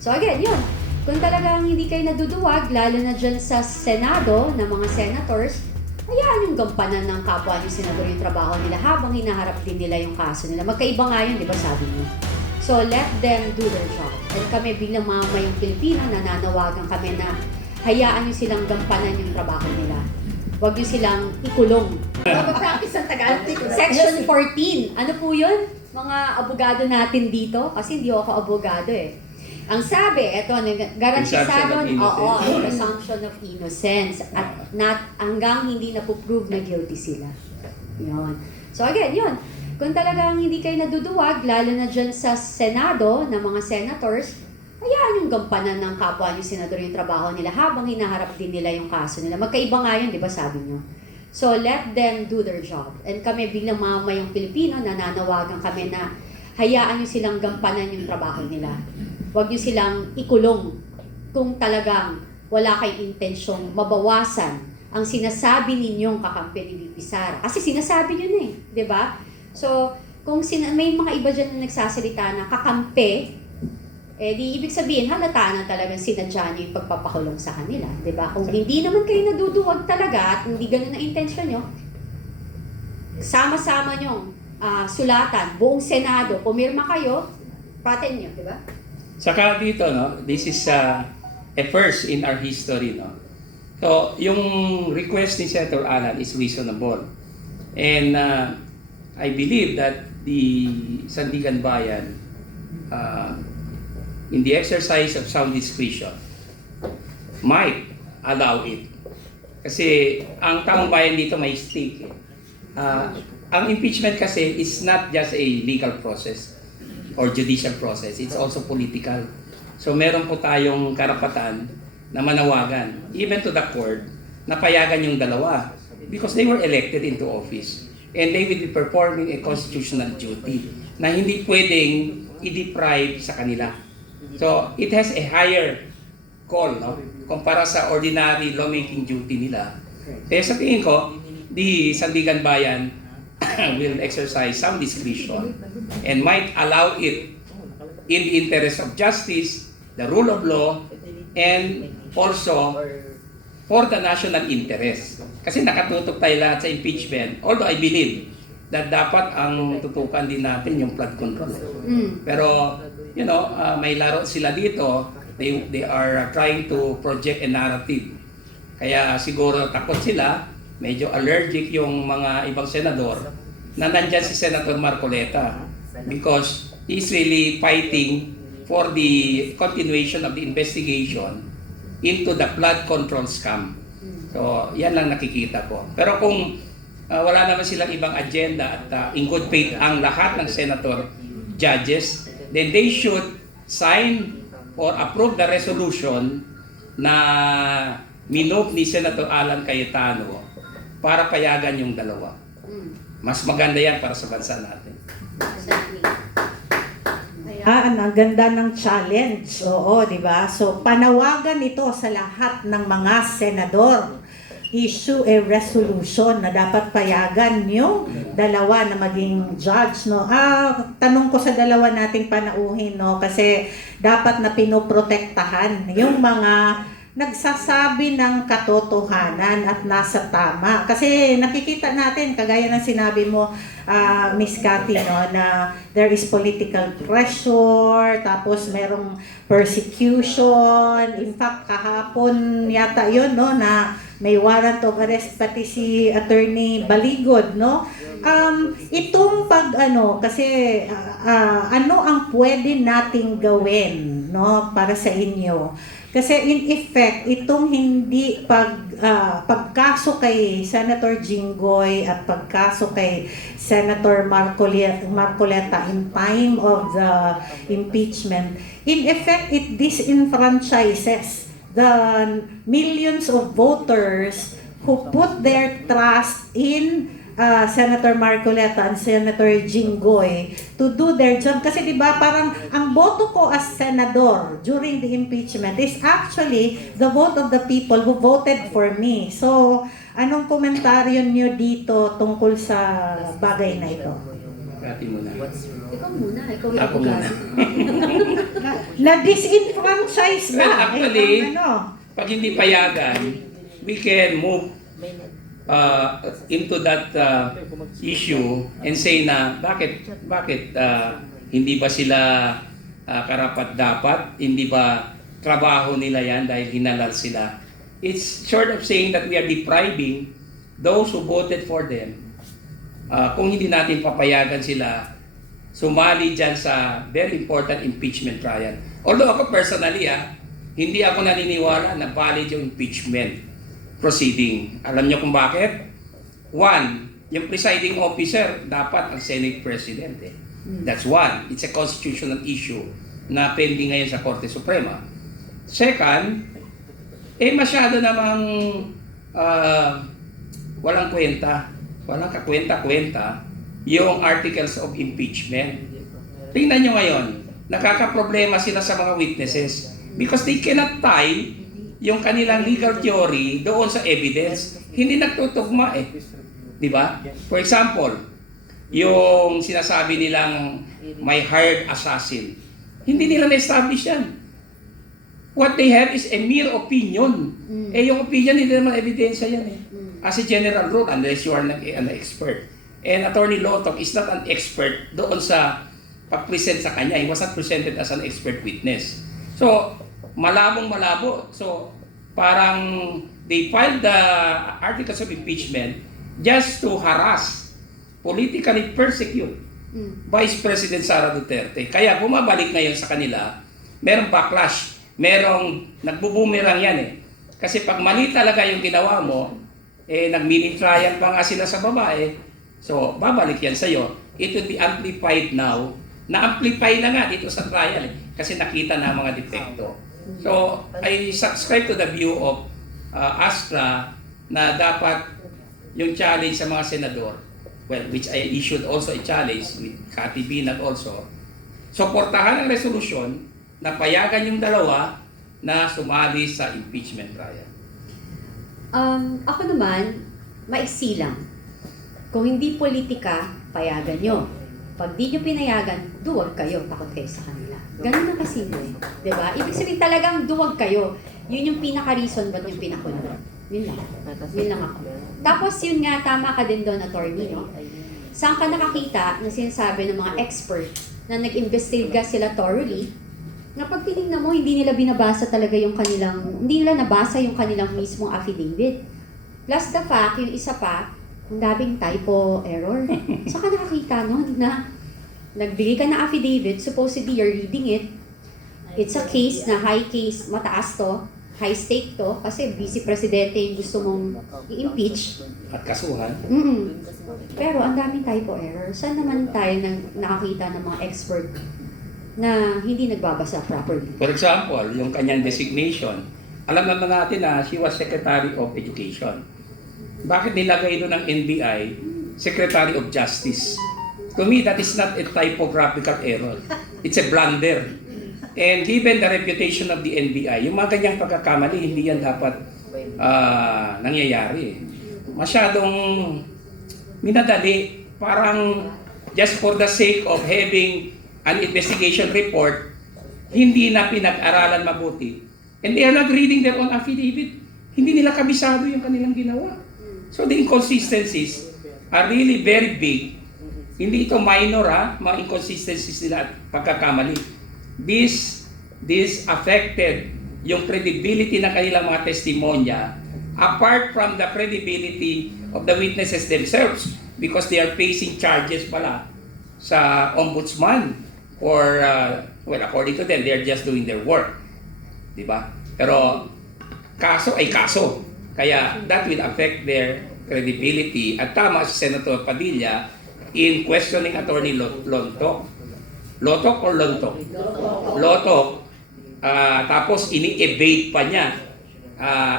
So again, yun. Kung talagang hindi kayo naduduwag, lalo na dyan sa Senado ng mga senators, hayaan yung gampanan ng kapwa niyo senador yung trabaho nila habang hinaharap din nila yung kaso nila. Magkaiba nga yun, di ba sabi niyo? So let them do their job. And kami bilang mamamayang Pilipino, nananawagan kami na hayaan niyo silang gampanan yung trabaho nila. Huwag niyo silang ikulong. Mag-practice ang Tagalog. Section 14. Ano po yun? Mga abogado natin dito. Kasi hindi ako abogado eh. Ang sabi, ito, garantisado, presumption of innocence. At hanggang hindi na po-prove na guilty sila. Yun. So again, yun. Kung talagang hindi kayo naduduwag, lalo na dyan sa Senado ng mga senators, hayaan yung gampanan ng kapwa niyo senador yung trabaho nila habang hinaharap din nila yung kaso nila. Magkaiba nga yun, di ba sabi niyo? So let them do their job. And kami bilang mamamayang Pilipino, nananawagan kami na hayaan niyo silang gampanan yung trabaho nila. Huwag niyo silang ikulong kung talagang wala kayong intensyong mabawasan ang sinasabi ninyong kakampi ni VP Sara. Kasi sinasabi niyo na eh, di ba? So, kung may mga iba dyan na nagsasalita na kakampi, eh di ibig sabihin, halata na talagang sinadya niyo yung pagpapakulong sa kanila, di ba? Kung hindi naman kayo naduduwag talaga at hindi ganun ang intensyon niyo, sama-sama niyo sulatan, buong Senado, pumirma kayo, paten niyo, di ba? Saka dito, no, this is a first in our history, no. So, yung request ni Senator Alan is reasonable. And I believe that the Sandigan Bayan, in the exercise of sound discretion, might allow it. Kasi ang taong bayan dito may stake. Ang impeachment kasi is not just a legal process or judicial process, it's also political. So meron po tayong karapatan na manawagan, even to the court, na payagan yung dalawa because they were elected into office and they will be performing a constitutional duty na hindi pwedeng i-deprive sa kanila. So it has a higher call, no, kumpara sa ordinary lawmaking duty nila. Kaya sa tingin ko, the Sandigan Bayan will exercise some discretion and might allow it in the interest of justice, the rule of law, and also for the national interest. Kasi nakatutok tayo lahat sa impeachment, although I believe that dapat ang tutukan din natin yung flood control. Pero, you know, may laro sila dito, they are trying to project a narrative. Kaya siguro takot sila, medyo allergic yung mga ibang senador na nandyan si Senator Marcoleta because he's really fighting for the continuation of the investigation into the flood control scam. So, yan lang nakikita ko. Pero kung wala naman silang ibang agenda at in good faith ang lahat ng senator judges, then they should sign or approve the resolution na minove ni Senator Alan Cayetano para payagan yung dalawa. Mas maganda yan para sa bansa natin. Ang ganda ng challenge. Oo, di ba? So, panawagan ito sa lahat ng mga senador. Issue a resolution na dapat payagan yung dalawa na maging judge, no? Tanong ko sa dalawa nating panauhin, no? Kasi dapat na pinoprotektahan yung mga nagsasabi ng katotohanan at nasa tama. Kasi nakikita natin, kagaya ng sinabi mo, Miss Cathy, no, na there is political pressure, tapos merong persecution. In fact, kahapon yata yun, no, na may warrant of arrest pati si Attorney Baligod, no? Itong kasi ano ang pwede nating gawin, no, para sa inyo? Kasi in effect, itong hindi pagkaso kay Senator Jinggoy at pagkaso kay Senator Marcoleta in time of the impeachment, in effect, it disenfranchises the millions of voters who put their trust in Senator Marcoleta and Senator Jinggoy to do their job. Kasi di ba parang ang boto ko as senador during the impeachment is actually the vote of the people who voted for me. So, anong komentaryo niyo dito tungkol sa bagay na ito? Kati mo na. Ikaw muna, ikaw yung Ako muna. abogado. Na-disenfranchise ba? Well, actually, Eh, ano? pag hindi payagan, we can move into that issue and say na bakit hindi ba sila karapat dapat, hindi ba trabaho nila yan dahil hinalal sila. It's short of saying that we are depriving those who voted for them. Kung hindi natin papayagan sila sumali dyan sa very important impeachment trial. Although ako personally, hindi ako naniniwala na valid yung impeachment proceeding. Alam niyo kung bakit? One, yung presiding officer dapat ang Senate President. That's one. It's a constitutional issue na pending ngayon sa Korte Suprema. Second, masyado namang walang kwenta, walang kakwenta-kwenta yung articles of impeachment. Tingnan nyo ngayon, nakakaproblema sila sa mga witnesses because they cannot tie yung kanilang legal theory doon sa evidence. Hindi nagtutugma Di ba? For example, yung sinasabi nilang may hired assassin. Hindi nila na-establish yan. What they have is a mere opinion. Yung opinion, hindi naman ebidensya yan As a general rule, unless you are an expert. And Attorney Lotok is not an expert doon sa pag-present sa kanya. He was not presented as an expert witness. So, malabong-malabo. So, parang they filed the articles of impeachment just to harass, politically persecute Vice President Sara Duterte. Kaya bumabalik ngayon sa kanila, merong backlash, merong nagbubumerang yan Kasi pag mali talaga yung ginawa mo, nag-mini trial pa nga sila sa babae, so babalik yan sa'yo. It will be amplified now. Na-amplify na nga dito sa trial kasi nakita na ang mga depekto. So, I subscribe to the view of Astra na dapat yung challenge sa mga senador, well, which I issued also a challenge with Cathy Binag also, suportahan ang resolusyon na payagan yung dalawa na sumali sa impeachment trial. Ako naman, maiksi lang. Kung hindi politika, payagan nyo. Pag di nyo pinayagan, duwag kayo, takot kayo sa kanila. Ganun na kasimple. Diba? Ibig sabihin talagang duwag kayo. Yun yung pinaka-reason ba't yung pinakulong. Yun lang. Yun lang ako. Tapos yun nga, tama ka din doon, attorney, no? Saan ka nakakita na sinasabi ng mga expert na nag-investiga sila thoroughly, na pag tinignan mo, hindi nila binabasa talaga yung kanilang, hindi nila nabasa yung kanilang mismong affidavit. Plus the fact, yung isa pa, ang daming typo error. Saka nakakita nun na nagbigay ka ng affidavit, supposedly you're reading it. It's a case na high case, mataas to, high stake to, kasi vice presidente yung gusto mong i-impeach. At kasuhan. Pero ang daming typo error. Saan naman tayo nakakita ng mga expert na hindi nagbabasa properly? For example, yung kanyang designation, alam naman natin na she was Secretary of Education. Bakit nilagay doon ng NBI, Secretary of Justice? To me, that is not a typographical error. It's a blunder. And given the reputation of the NBI, yung mga ganyang pagkakamali, hindi yan dapat nangyayari. Masyadong minadali, parang just for the sake of having an investigation report, hindi na pinag-aralan mabuti. And they are not reading their own affidavit. Hindi nila kabisado yung kanilang ginawa. So the inconsistencies are really very big. Hindi ito minor mga inconsistencies nila at pagkakamali. This affected yung credibility ng kanilang mga testimonya apart from the credibility of the witnesses themselves because they are facing charges pala sa ombudsman or well, according to them, they are just doing their work. Diba? Pero kaso ay kaso. Kaya that will affect their credibility. At tama si Senator Padilla in questioning Attorney Lontok. Lotok or Lontok? Lotok. Tapos ini-evade pa niya.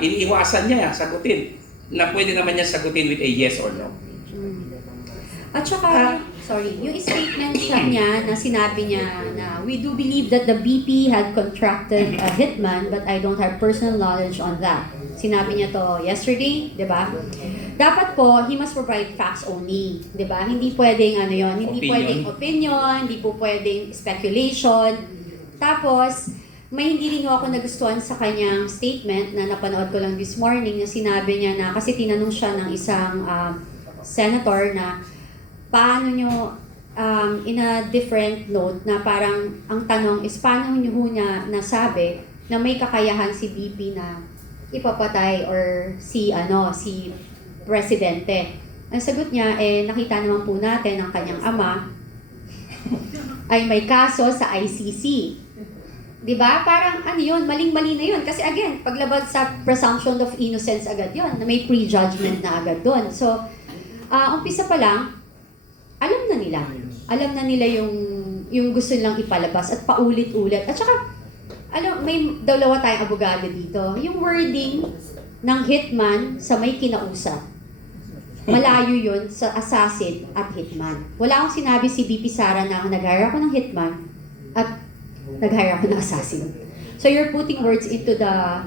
Iniiwasan niya sagutin na pwede naman niya sagutin with a yes or no. At saka, sorry, yung statement niya na sinabi niya na we do believe that the BP had contracted a hitman but I don't have personal knowledge on that. Sinabi niya to yesterday, di ba? Dapat po, he must provide facts only, di ba? Hindi pwedeng ano yon, hindi Opinion. pwedeng opinion, hindi po pwedeng speculation. Tapos, may hindi rin ako nagustuhan sa kanyang statement na napanood ko lang this morning na sinabi niya na kasi tinanong siya ng isang senator na paano nyo, in a different note, na parang ang tanong is paano nyo niya nasabi na may kakayahan si BP na ipapatay or si presidente. Ang sagot niya, nakita naman po natin ang kanyang ama ay may kaso sa ICC. 'Di ba? Parang ano 'yun, maling-mali na 'yun kasi again, paglabag sa presumption of innocence agad 'yun, na may prejudgment na agad doon. So, umpisa pa lang, alam na nila. Alam na nila yung gusto nilang ipalabas at paulit-ulit. At saka, may dalawa tayong abogado dito. Yung wording ng hitman sa may kinausap, malayo yun sa assassin at hitman. Wala akong sinabi si BP Sara na nag-hire ako ng hitman at nag-hire ako ng assassin. So you're putting words into the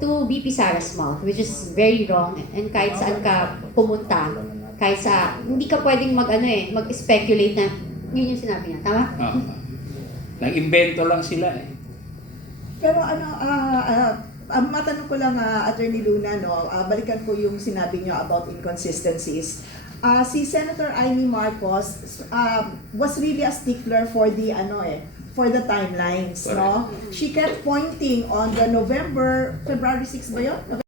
to BP Sara's mouth, which is very wrong. And kahit saan ka pumunta, kahit sa hindi ka pwedeng mag-speculate na yun yung sinabi niya, tama? Nag-invento lang sila eh. Pero matanong ko lang, Attorney Luna, no, balikan ko yung sinabi niyo about inconsistencies. Si Senator Amy Marcos was really a stickler for the for the timelines, no? She kept pointing on the February 6 ba yun?